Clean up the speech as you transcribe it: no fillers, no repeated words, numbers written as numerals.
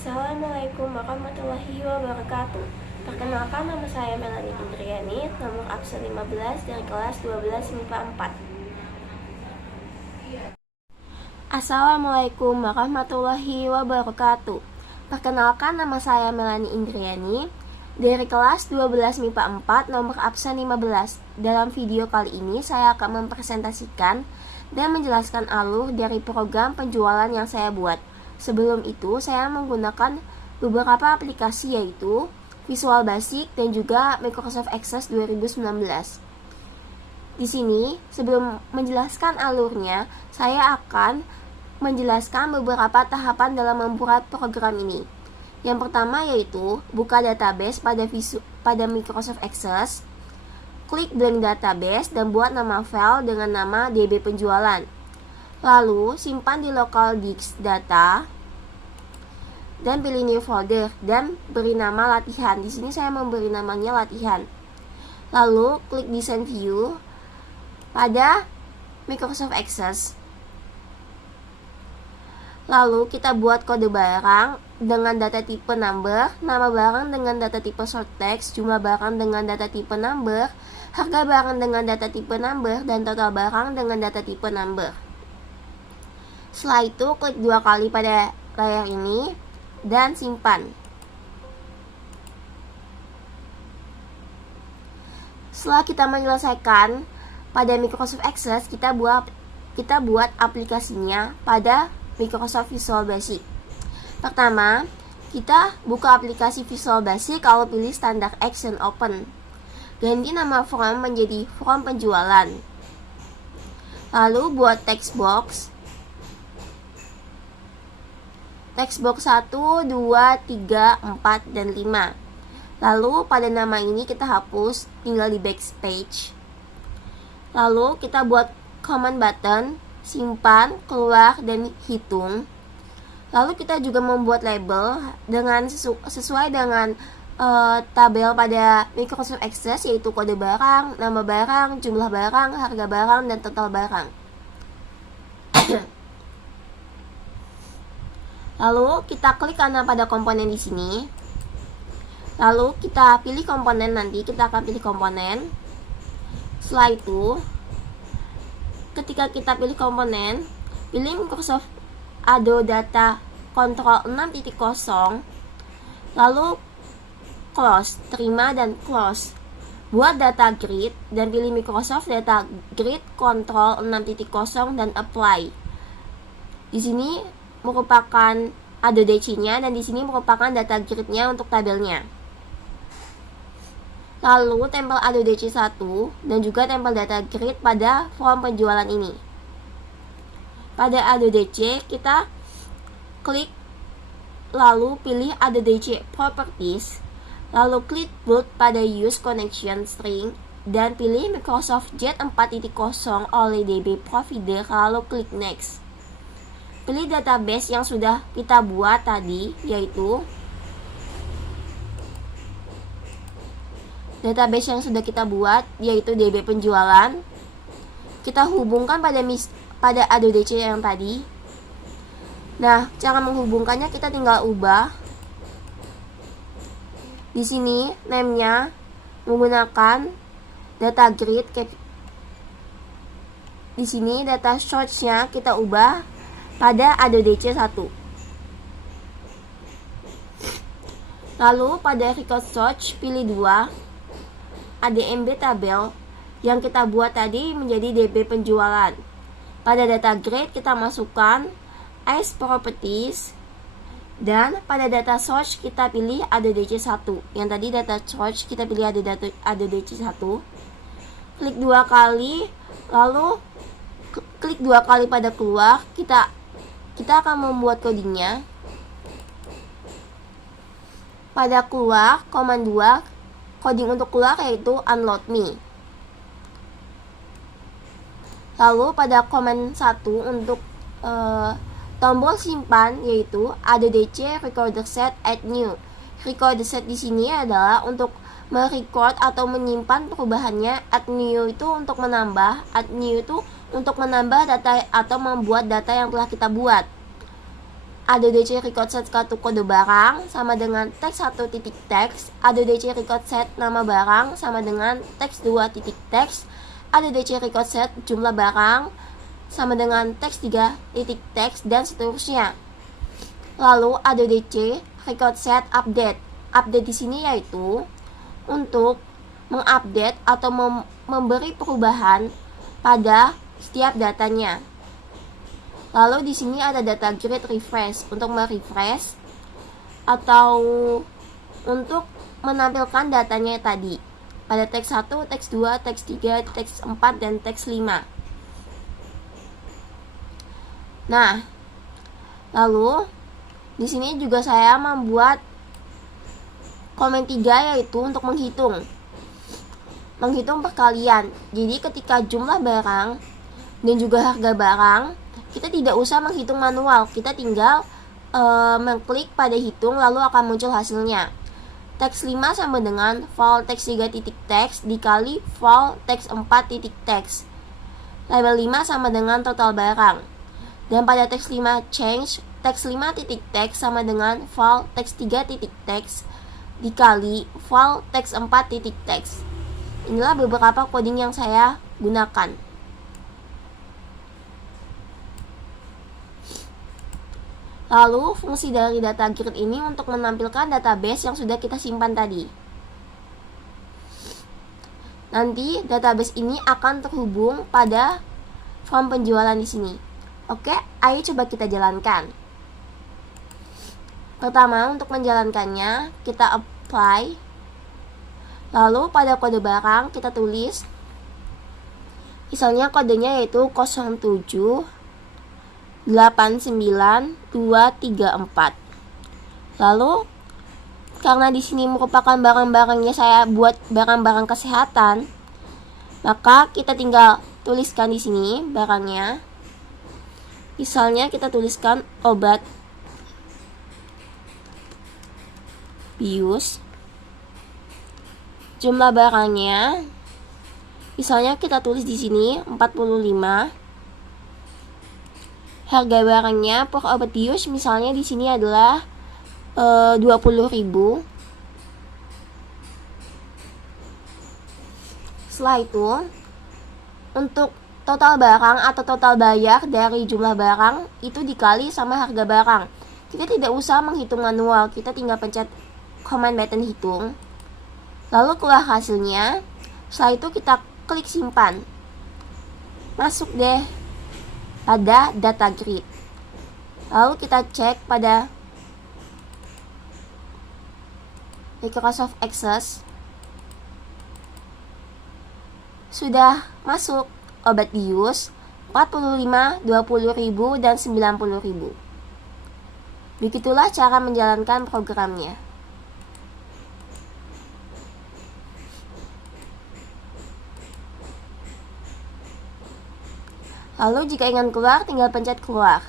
Assalamualaikum warahmatullahi wabarakatuh. Perkenalkan, nama saya Melanie Indriani, nomor absen 15 dari kelas 12 MIPA 4. Assalamualaikum warahmatullahi wabarakatuh. Perkenalkan, nama saya Melanie Indriani dari kelas 12 MIPA 4, nomor absen 15. Dalam video kali ini saya akan mempresentasikan dan menjelaskan alur dari program penjualan yang saya buat. Sebelum itu, saya menggunakan beberapa aplikasi, yaitu Visual Basic dan juga Microsoft Access 2019. Di sini, sebelum menjelaskan alurnya, saya akan menjelaskan beberapa tahapan dalam membuat program ini. Yang pertama yaitu buka database pada Microsoft Access, klik blank database dan buat nama file dengan nama DB penjualan. Lalu simpan di local disk data dan pilih new folder dan beri nama latihan. Di sini saya memberi namanya latihan. Lalu klik design view pada Microsoft Access. Lalu kita buat kode barang dengan data tipe number, nama barang dengan data tipe short text, jumlah barang dengan data tipe number, harga barang dengan data tipe number, dan total barang dengan data tipe number. Setelah itu, klik 2 kali pada layar ini dan simpan. Setelah kita menyelesaikan pada Microsoft Access, kita buat aplikasinya pada Microsoft Visual Basic. Pertama, kita buka aplikasi Visual Basic, lalu pilih Standard Action Open. Ganti nama form menjadi form penjualan. Lalu buat text box 1, 2, 3, 4, dan 5. Lalu pada nama ini kita hapus, tinggal di backspace. Lalu kita buat command button, simpan, keluar, dan hitung. Lalu kita juga membuat label dengan sesuai dengan tabel pada Microsoft Access, yaitu kode barang, nama barang, jumlah barang, harga barang, dan total barang. Lalu kita klik kanan pada komponen di sini. Lalu kita pilih komponen, nanti kita akan pilih komponen. Setelah itu, ketika kita pilih komponen, pilih Microsoft Ado Data Control 6.0, lalu close, terima dan close. Buat data grid dan pilih Microsoft Data Grid Control 6.0 dan apply. Di sini merupakan Ado DC-nya dan di sini merupakan data grid-nya untuk tabelnya. Lalu tempel Ado DC 1 dan juga tempel data grid pada form penjualan ini. Pada Ado DC kita klik, lalu pilih Ado DC Properties, lalu klik bold pada Use Connection String dan pilih Microsoft Jet 4.0 oleh DB Provider, lalu klik Next. Pilih database yang sudah kita buat tadi, yaitu DB penjualan. Kita hubungkan pada Ado DC yang tadi. Nah, cara menghubungkannya kita tinggal ubah. Di sini name-nya menggunakan data grid. Di sini data source-nya kita ubah pada Ado DC 1. Lalu pada record search pilih 2, ADMB tabel yang kita buat tadi menjadi DB penjualan. Pada data grid kita masukkan as properties, dan pada data source kita pilih Ado DC 1. Yang tadi data source kita pilih Ado DC 1. Klik 2 kali, lalu klik 2 kali pada keluar. Kita akan membuat codingnya. Pada keluar, command 2, coding untuk keluar yaitu unload me. Lalu pada command 1 untuk tombol simpan yaitu Ado DC recorder set add new. Recorder set di sini adalah untuk merecord atau menyimpan perubahannya. Add new itu untuk menambah, data atau membuat data yang telah kita buat. ADDC record set kartu kode barang sama dengan teks 1 titik teks, ADDC record set nama barang sama dengan teks 2 titik teks, ADDC record set jumlah barang sama dengan teks 3 titik teks, dan seterusnya. Lalu ADDC record set update. Update di sini yaitu untuk mengupdate atau memberi perubahan pada setiap datanya. Lalu di sini ada data grid refresh untuk merefresh atau untuk menampilkan datanya tadi pada teks 1, teks 2, teks 3, teks 4, dan teks 5. Nah, lalu di sini juga saya membuat komen 3 yaitu untuk menghitung perkalian. Jadi ketika jumlah barang dan juga harga barang, kita tidak usah menghitung manual, kita tinggal mengklik pada hitung lalu akan muncul hasilnya. Teks 5 sama dengan val teks 3 titik teks dikali val teks 4 titik teks. Label 5 sama dengan total barang. Dan pada teks 5 change, teks 5 titik teks sama dengan val teks 3 titik teks dikali val teks 4 titik teks. Inilah beberapa coding yang saya gunakan. Lalu fungsi dari data grid ini untuk menampilkan database yang sudah kita simpan tadi. Nanti database ini akan terhubung pada form penjualan di sini. Oke, ayo coba kita jalankan. Pertama, untuk menjalankannya, kita apply. Lalu pada kode barang kita tulis, misalnya kodenya yaitu 0789234. Lalu karena di sini merupakan barang-barangnya saya buat barang-barang kesehatan, maka kita tinggal tuliskan di sini barangnya. Misalnya kita tuliskan obat bius. Jumlah barangnya misalnya kita tulis di sini 45. Harga barangnya per obat bius misalnya di sini adalah 20.000. Setelah itu, untuk total barang atau total bayar dari jumlah barang itu dikali sama harga barang. Kita tidak usah menghitung manual, kita tinggal pencet command button hitung. Lalu keluar hasilnya. Setelah itu kita klik simpan. Masuk deh pada data grid. Lalu kita cek pada Microsoft Access. Sudah masuk obat bius 45, 20.000, dan 90.000. Begitulah cara menjalankan programnya. Lalu jika ingin keluar, tinggal pencet keluar.